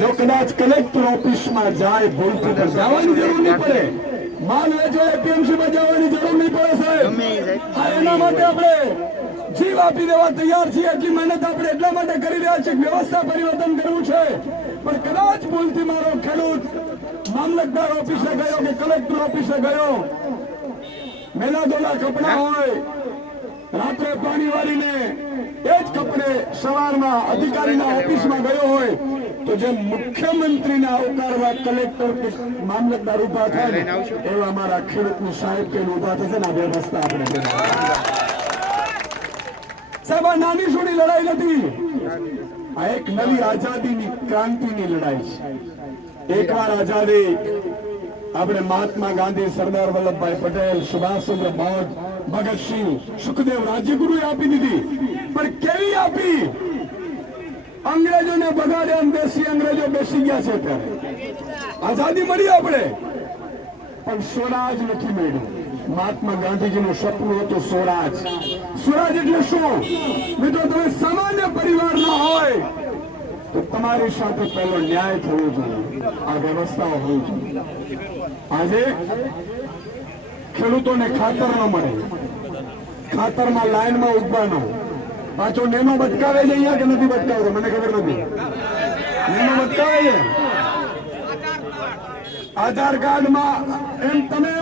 જો કદાચ કલેક્ટર ઓફિસમાં જાય ભૂલથી તો જવાની જરૂર નહીં પડે, માલ વેચવા એપીએમસી માં જવાની જરૂર નહીં પડે સાહેબ. એના માટે આપણે જીવ આપી દેવા તૈયાર છીએ. એટલી મહેનત આપણે એટલા માટે કરી રહ્યા છીએ, વ્યવસ્થા પરિવર્તન કરવું છે. પણ કદાચ ભૂલથી મારો ખેડૂત મામલતદાર ઓફિસે ગયો કે કલેક્ટર ઓફિસે ગયો, મેલા દોલા કપડા હોય, રાત્રે પાણી વાળીને એ જ કપડે સવારમાં અધિકારીના ઓફિસમાં ગયો હોય, તો જેમ મુખ્યમંત્રીને આવકારવા કલેક્ટર કે મામલતદાર ઉભા થાય ને, એવા અમારા ખેડૂતનું સાહેબ કે ઉભા થશે ને. આ વ્યવસ્થા આપણે સાહેબ, આ નાની છોડી લડાઈ નથી, આ એક નવી આઝાદીની ક્રાંતિની લડાઈ છે. એકવાર આઝાદી આપણે મહાત્મા ગાંધી, સરદાર વલ્લભભાઈ પટેલ, સુભાષચંદ્ર બોઝ, ભગતસિંહ, સુખદેવ, રાજ્યગુરુએ આપી દીધી. પણ કેવી આપી? અંગ્રેજોને બગાડ્યા, દેશી અંગ્રેજો બેસી ગયા છે. ત્યારે આઝાદી મળી આપણે, પણ સ્વરાજ નથી મળ્યું. મહાત્મા ગાંધીજીનું સપનું હતું સ્વરાજ. સ્વરાજ એટલે શું? મિત્રો, તમે સામાન્ય પરિવારના હોય તો તમારી સાથે પહેલો ન્યાય થવો જોઈએ, આ વ્યવસ્થાઓ હોવી જોઈએ. આજે ખેડૂતોને ખાતર ન મળે, ખાતરમાં લાઈનમાં ઉભવાનો, પાછો નેનો બટકાવે છે અહીંયા કે નથી બટકાવતો મને ખબર નથી. નેનો બટકાવે છે આધાર કાર્ડમાં, એમ તમે